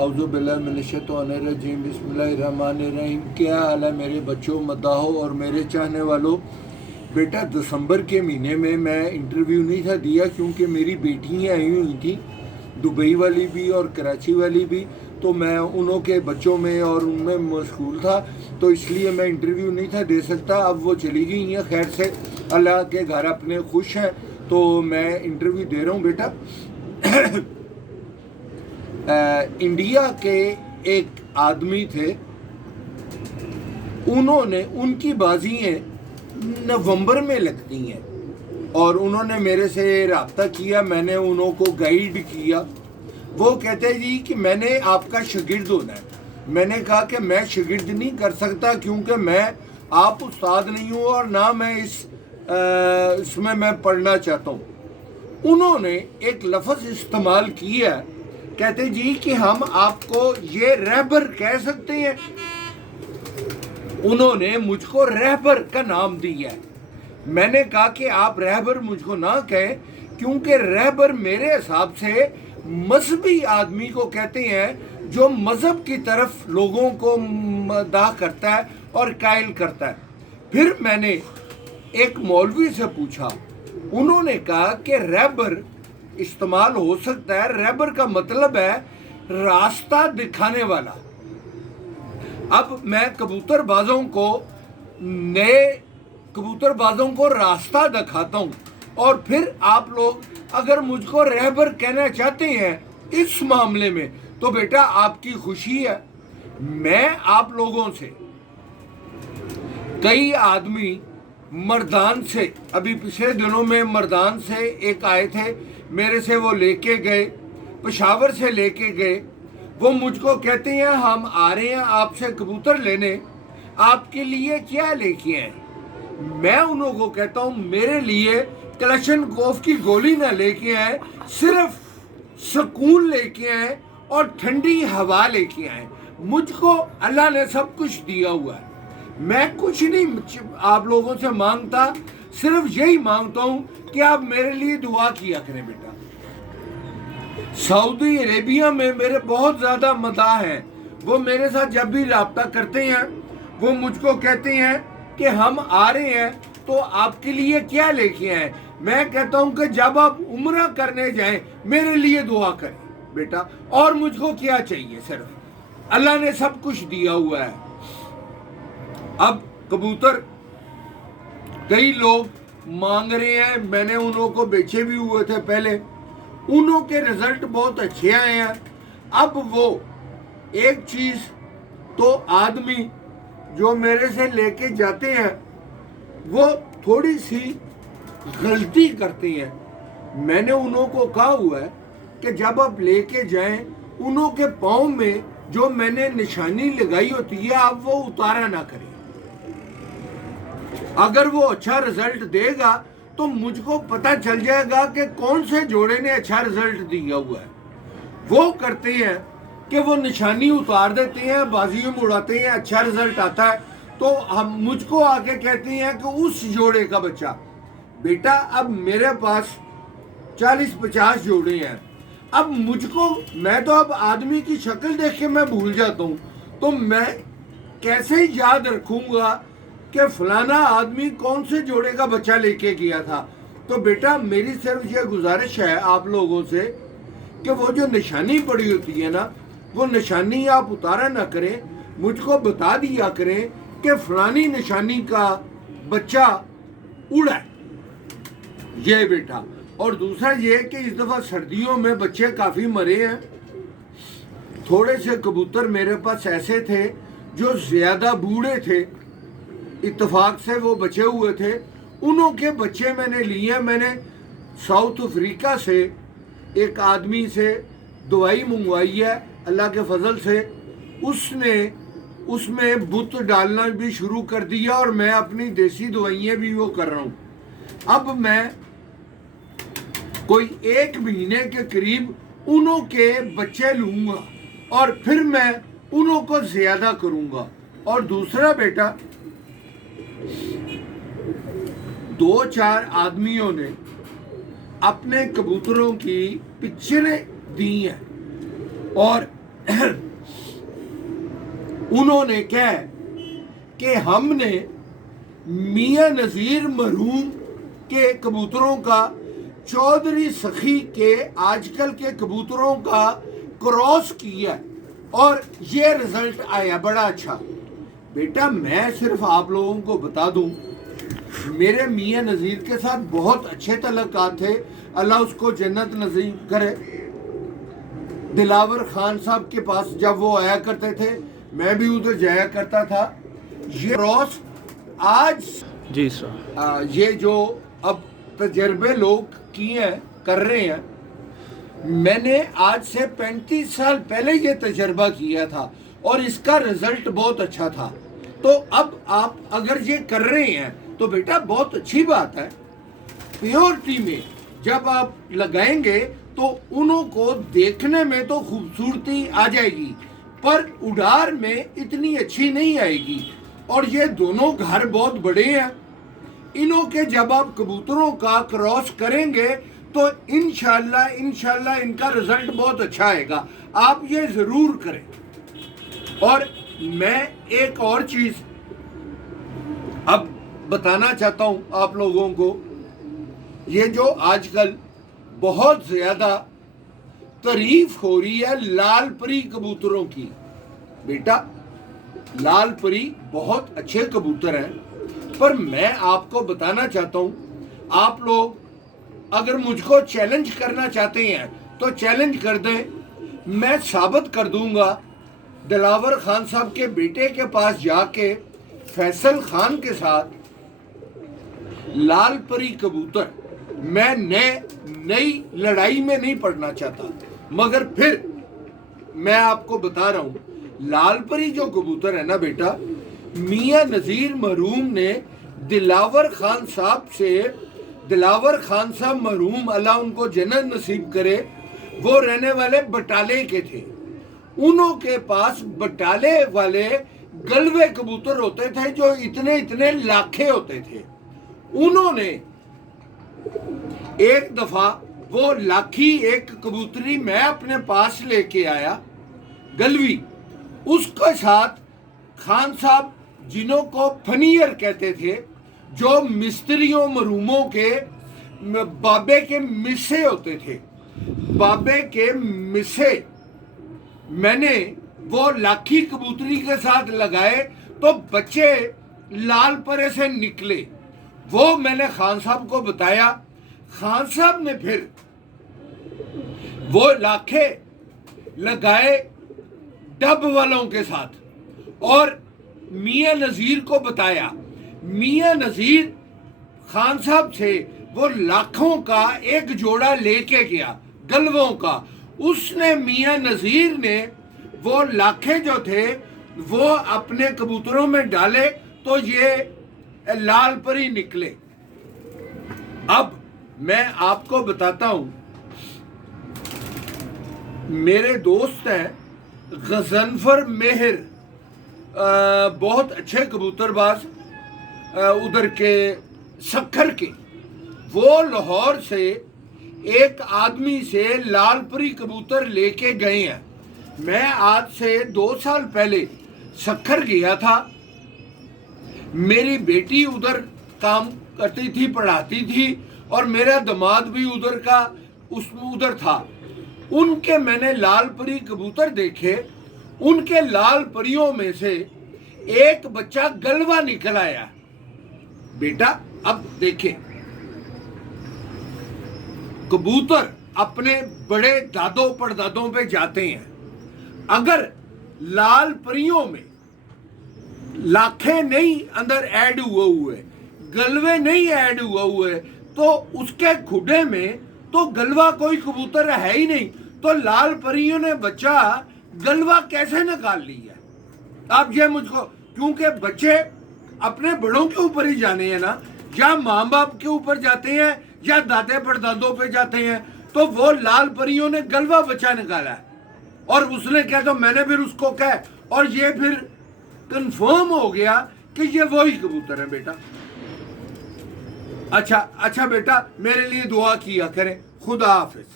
औज़ु बिल्लाहि मिनश्शैतानिर्रजीम बिस्मिल्लाहिर्रहमानिर्रहीम। क्या हाल है मेरे बच्चों, मद्दाहों और मेरे चाहने वालों। बेटा, दिसंबर के महीने में मैं इंटरव्यू नहीं था दिया क्योंकि मेरी बेटियाँ आई हुई थी, दुबई वाली भी और कराची वाली भी, तो मैं उन्हों के बच्चों में और उनमें मशगूल था, तो इसलिए मैं इंटरव्यू नहीं था दे सकता। अब वो चली गई हैं खैर से, अल्लाह के घर अपने खुश हैं, तो मैं इंटरव्यू दे रहा हूँ। बेटा इंडिया के एक आदमी थे, उन्होंने उनकी बाजियाँ नवंबर में लगती हैं और उन्होंने मेरे से रब्ता किया, मैंने उन्हों को गाइड किया। वो कहते जी कि मैंने आपका शागिर्द होना है। मैंने कहा कि मैं शागिर्द नहीं कर सकता क्योंकि मैं आप उस्ताद नहीं हूँ और ना मैं इसमें मैं पढ़ना चाहता हूँ। उन्होंने एक लफ्ज़ इस्तेमाल किया, कहते जी कि हम आपको ये रहबर कह सकते हैं। उन्होंने मुझको रहबर का नाम दिया है। मैंने कहा कि आप रहबर मुझको ना कहें क्योंकि रहबर मेरे हिसाब से मजहबी आदमी को कहते हैं जो मज़हब की तरफ लोगों को मदाह करता है और कायल करता है। फिर मैंने एक मौलवी से पूछा, उन्होंने कहा कि रहबर इस्तेमाल हो सकता है। रहबर का मतलब है रास्ता दिखाने वाला। अब मैं कबूतरबाजों को नए कबूतरबाजों को रास्ता दिखाता हूँ और फिर आप लोग अगर मुझको रहबर कहना चाहते हैं इस मामले में तो बेटा आपकी खुशी है। मैं आप लोगों से कई आदमी मर्दान से, अभी पिछले दिनों में मर्दान से एक आए थे, मेरे से वो लेके गए, पेशावर से लेके गए। वो मुझको कहते हैं हम आ रहे हैं आपसे कबूतर लेने, आपके लिए क्या लेके आए। मैं उन्हों को कहता हूँ मेरे लिए कलशनकोफ की गोली ना लेके आए, सिर्फ सुकून लेके आए और ठंडी हवा लेके आए। मुझको अल्लाह ने सब कुछ दिया हुआ है, मैं कुछ नहीं आप लोगों से मांगता, सिर्फ यही मांगता हूँ कि आप मेरे लिए दुआ किया करें। बेटा, सऊदी अरेबिया में मेरे बहुत ज़्यादा मदाह हैं, वो मेरे साथ जब भी रब्ता करते हैं वो मुझको कहते हैं कि हम आ रहे हैं तो आपके लिए क्या लेके आए। मैं कहता हूँ कि जब आप उम्रा करने जाएं मेरे लिए दुआ करें। बेटा, और मुझको क्या चाहिए, सिर्फ अल्लाह ने सब कुछ दिया हुआ है। अब कबूतर कई लोग मांग रहे हैं, मैंने उन्हों को बेचे भी हुए थे पहले, उन्हों के रिजल्ट बहुत अच्छे आए हैं। अब वो एक चीज़ तो आदमी जो मेरे से लेके जाते हैं वो थोड़ी सी गलती करते हैं। मैंने उन्हों को कहा हुआ है कि जब आप लेके जाएं उन्हों के पाँव में जो मैंने निशानी लगाई होती है आप वो उतारा ना करें। अगर वो अच्छा रिजल्ट देगा तो मुझको पता चल जाएगा कि कौन से जोड़े ने अच्छा रिजल्ट दिया हुआ है। वो करते हैं कि वो निशानी उतार देते हैं, बाजियों में उड़ाते हैं, अच्छा रिजल्ट आता है तो हम मुझको आके कहते हैं कि उस जोड़े का बच्चा। बेटा, अब मेरे पास 40-50 जोड़े हैं। अब मुझको, मैं तो अब आदमी की शक्ल देख के मैं भूल जाता हूँ, तो मैं कैसे याद रखूँगा कि फलाना आदमी कौन से जोड़े का बच्चा लेके गया था। तो बेटा, मेरी सिर्फ ये गुजारिश है आप लोगों से कि वो जो निशानी पड़ी होती है ना, वो निशानी आप उतारा ना करें, मुझको बता दिया करें कि फलानी निशानी का बच्चा उड़ा है ये बेटा। और दूसरा ये कि इस दफ़ा सर्दियों में बच्चे काफ़ी मरे हैं। थोड़े से कबूतर मेरे पास ऐसे थे जो ज़्यादा बूढ़े थे, इत्तेफाक से वो बचे हुए थे, उन्हों के बच्चे मैंने लिए। मैंने साउथ अफ्रीका से एक आदमी से दवाई मंगवाई है अल्लाह के फजल से, उसने उसमें बुत डालना भी शुरू कर दिया और मैं अपनी देसी दवाइयाँ भी वो कर रहा हूँ। अब मैं कोई 1 महीने के करीब उन्हों के बच्चे लूँगा और फिर मैं उन्हों को ज़्यादा करूँगा। और दूसरा बेटा, 2-4 आदमियों ने अपने कबूतरों की पिक्चरें दी हैं और उन्होंने कहा कि हमने मियां नज़ीर मरहूम के कबूतरों का चौधरी सखी के आजकल के कबूतरों का क्रॉस किया और ये रिजल्ट आया बड़ा अच्छा। बेटा मैं सिर्फ आप लोगों को बता दूं, मेरे मियां नज़ीर के साथ बहुत अच्छे तल्लुकात थे, अल्लाह उसको जन्नत नसीब करे। दिलावर खान साहब के पास जब वो आया करते थे, मैं भी उधर जाया करता था। ये क्रॉस आज जी सर, ये जो अब तजर्बे लोग किए हैं कर रहे हैं, मैंने आज से 35 साल पहले ये तजर्बा किया था और इसका रिजल्ट बहुत अच्छा था। तो अब आप अगर ये कर रहे हैं तो बेटा बहुत अच्छी बात है। प्योरिटी में जब आप लगाएंगे तो उन्हों को देखने में तो खूबसूरती आ जाएगी, पर उड़ार में इतनी अच्छी नहीं आएगी। और ये दोनों घर बहुत बड़े हैं, इन्हों के जब आप कबूतरों का क्रॉस करेंगे तो इंशाल्लाह इनका रिजल्ट बहुत अच्छा आएगा। आप ये ज़रूर करें। और मैं एक और चीज़ अब बताना चाहता हूँ आप लोगों को, ये जो आजकल बहुत ज़्यादा तारीफ हो रही है लाल परी कबूतरों की, बेटा लाल परी बहुत अच्छे कबूतर हैं, पर मैं आपको बताना चाहता हूँ, आप लोग अगर मुझको चैलेंज करना चाहते हैं तो चैलेंज कर दें। मैं साबित कर दूंगा दिलावर खान साहब के बेटे के पास जाके फैसल खान के साथ लाल परी कबूतर, मैं नई लड़ाई में नहीं पड़ना चाहता, मगर फिर मैं आपको बता रहा हूँ लाल परी जो कबूतर है ना बेटा, मियां नज़ीर मरहूम ने दिलावर खान साहब मरहूम अल्लाह उनको जन्नत नसीब करे, वो रहने वाले बटाले के थे। उन्हों के पास बटाले वाले गलवे कबूतर होते थे जो इतने लाखे होते थे। उन्होंने एक दफा वो लाखी एक कबूतरी मैं अपने पास लेके आया गलवी, उसके साथ खान साहब जिन्हों को फनीयर कहते थे, जो मिस्त्रियों मरूमों के बाबे के मिसे होते थे, बाबे के मिसे मैंने वो लाखी कबूतरी के साथ लगाए तो बच्चे लाल परे से निकले। वो मैंने खान साहब को बताया, खान साहब ने फिर वो लाखे लगाए डब वालों के साथ और मियां नज़ीर को बताया। मियां नज़ीर खान साहब से वो लाखों का एक जोड़ा लेके गया गलवों का। उसने मियां नज़ीर ने वो लाखे जो थे वो अपने कबूतरों में डाले तो ये लाल परी निकले। अब मैं आपको बताता हूं, मेरे दोस्त हैं गजनफर मेहर, बहुत अच्छे कबूतरबाज उधर के सक्खर के, वो लाहौर से एक आदमी से लाल परी कबूतर लेके गए हैं। मैं आज से 2 साल पहले सक्खर गया था, मेरी बेटी उधर काम करती थी, पढ़ाती थी, और मेरा दामाद भी उधर था। उनके मैंने लाल परी कबूतर देखे, उनके लाल परियों में से एक बच्चा गलवा निकल आया। बेटा अब देखें, कबूतर अपने बड़े दादों परदादों पे जाते हैं, अगर लाल परियों में लाखे नहीं अंदर ऐड हुए, गलवे नहीं ऐड हुए, तो उसके खुडे में तो गलवा कोई कबूतर है ही नहीं, तो लाल परियों ने बच्चा गलवा कैसे निकाल लिया? अब ये मुझको, क्योंकि बच्चे अपने बड़ों के ऊपर ही जाने हैं ना, या माँ बाप के ऊपर जाते हैं या दादे परदादों पे जाते हैं, तो वो लाल परियों ने गलवा बच्चा निकाला है और उसने क्या, तो मैंने फिर उसको कहा और ये फिर कंफर्म हो गया कि ये वही कबूतर है बेटा। अच्छा बेटा, मेरे लिए दुआ किया करें। खुदा हाफिज।